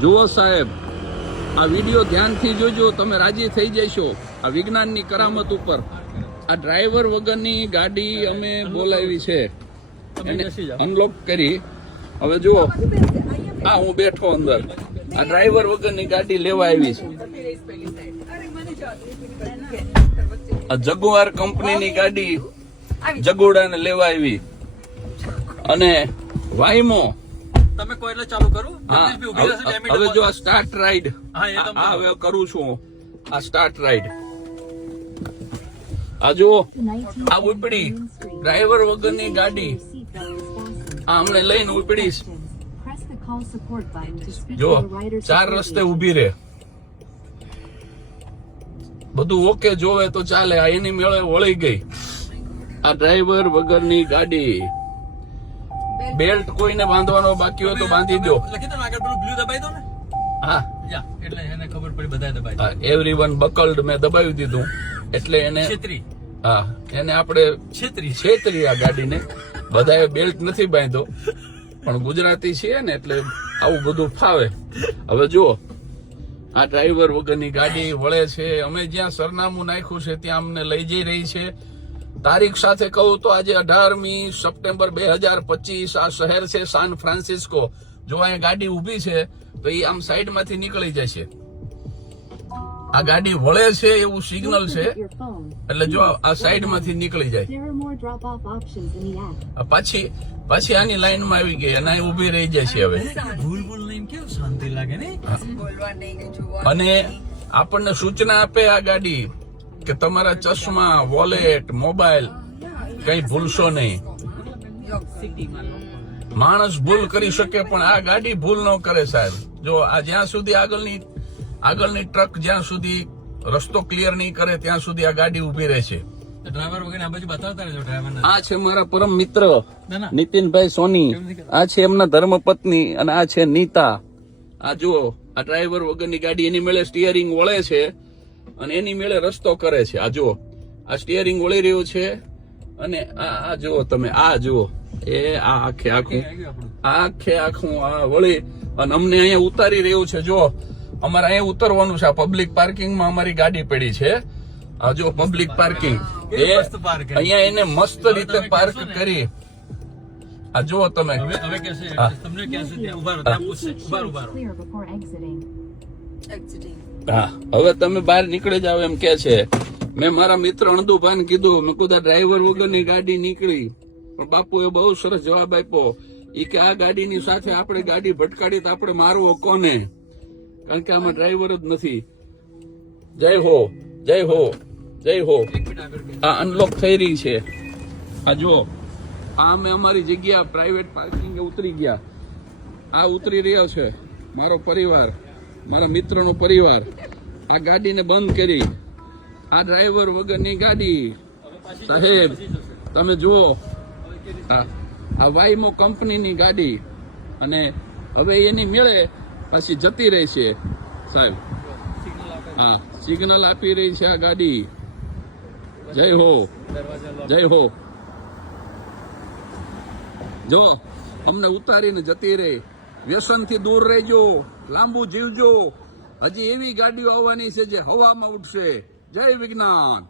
જુઓ સાહેબ, આ વિડીયો ધ્યાનથી જોજો, તમે રાજી થઈ જશો આ વિજ્ઞાનની કરામત ઉપર. આ ડ્રાઈવર વગરની ગાડી અમે બોલાવી છે, એને અનલોક કરી. હવે જુઓ, આ હું બેઠો અંદર, આ ડ્રાઈવર વગરની ગાડી લેવા આવી છે. આ જગુઆર કંપનીની ગાડી જગોડાને લેવા આવી. અને વાઈમો તમે કોઈ એટલે ચાલુ કરું. હવે જો આ સ્ટાર્ટ રાઈડ હવે કરું છું, આ સ્ટાર્ટ રાઈડ. આ જુઓ, આ ઉપડી ડ્રાઈવર વગરની ગાડી, આ હમણે લઈને ઉપડીશ. જો 4 રસ્તે ઉભી રે, બધું ઓકે જોવે તો ચાલે. આ એની મેળે વળી ગઈ આ ડ્રાઈવર વગરની ગાડી. બેલ્ટ કોઈને બાંધવાનો બાકી હોય તો બાંધી દો. હા, એટલે એને ખબર પડી, બધા દબાઈ. એવરીવન બકલ્ડ મેં દબાવી દીધું એટલે એને હા, એને આપણે છેતરી આ ગાડીને. બધાએ બેલ્ટ નથી બાંધ્યો, પણ ગુજરાતી છીએ ને એટલે આવું બધું ફાવે. હવે જુઓ, આ ડ્રાઈવર વગરની ગાડી વળે છે. અમે જ્યાં સરનામું નાખ્યું છે ત્યાં અમને લઈ જઈ રહી છે. તારીખ સાથે કહું તો આજે 18મી સપ્ટેમ્બર 2025 આ શહેર છે સાન ફ્રાન્સિસ્કો. જો અહીંયા ગાડી ઊભી છે તો એ આમ સાઈડમાંથી નીકળી જશે. આ ગાડી વળે છે એવું સિગ્નલ છે, એટલે જો આ સાઈડમાંથી નીકળી જાય. પાછી આની લાઈનમાં આવી ગઈ અને ઊભી રહી જશે. હવે શાંતિ લાગે ને. અને આપણને સૂચના આપે આ ગાડી કે તમારા ચશ્મા, વોલેટ, મોબાઈલ કઈ ભૂલશો નહીં. માણસ ભૂલ કરી શકે પણ આ ગાડી ભૂલ ન કરે સાહેબ. જો આ જ્યાં સુધી આગળની ટ્રક જ્યાં સુધી રસ્તો ક્લિયર નહીં કરે ત્યાં સુધી આ ગાડી ઉભી રહેશે. ડ્રાઈવર વગર આ બાજુ બતાવતા રહેજો ડ્રાઈવર. આ છે મારા પરમ મિત્ર નીતિનભાઈ સોની, આ છે એમના ધર્મપત્ની અને આ છે નીતા. આ જુઓ, આ ડ્રાઈવર વગરની ગાડી, એની મેળે સ્ટીયરિંગ વળે છે અને એની મેળે રસ્તો કરે છે. આ જુઓ, આ સ્ટીયરિંગ વળી રહ્યું છે અને આ જુઓ તમે, આ જુઓ એ આ આખે આખું આ વળી અને અમને અહીંયા ઉતારી રહ્યું છે. જો અમારે અહીંયા ઉતરવાનું છે. આ પબ્લિક પાર્કિંગમાં અમારી ગાડી પડી છે. આ જો પબ્લિક પાર્કિંગ, અહીંયા એને મસ્ત રીતે પાર્ક કરી. આ જુઓ તમે. હા, હવે તમે બહાર નીકળી જાવ એમ કે છે. મેં મારા મિત્ર અણદુભાઈને કીધું, મેં કીધું ડ્રાઈવર વગરની ગાડી નીકળી, પણ બાપુએ બહુ સરસ જવાબ આપ્યો. એ કે આ ગાડીની સાથે આપણે ગાડી ભટકાડી તો આપણે મારવો કોને, કારણ કે આમાં ડ્રાઈવર જ નથી. જય હો, જય હો, જય હો. આ અનલોક થઈ રહી છે. આ જુઓ, આ અમે અમારી જગ્યા પ્રાઇવેટ પાર્કિંગે ઉતરી ગયા. આ ઉતરી રહ્યો છે મારો પરિવાર, મારા મિત્રનો પરિવાર. આ ગાડીને બંધ કરી, આ ડ્રાઈવર વગરની ગાડી. સાહેબ તમે જુઓ, આ વાઈમો કંપનીની ગાડી અને હવે એની મેળે પાછી જતી રહી છે સાહેબ. હા, સિગ્નલ આપી રહી છે આ ગાડી. જય હો, જય હો. જો અમને ઉતારીને જતી રહી. વ્યસનથી દૂર રહેજો, લાંબુ જીવજો. હજી એવી ગાડીઓ આવવાની છે જે હવામાં ઉડશે. જય વિજ્ઞાન.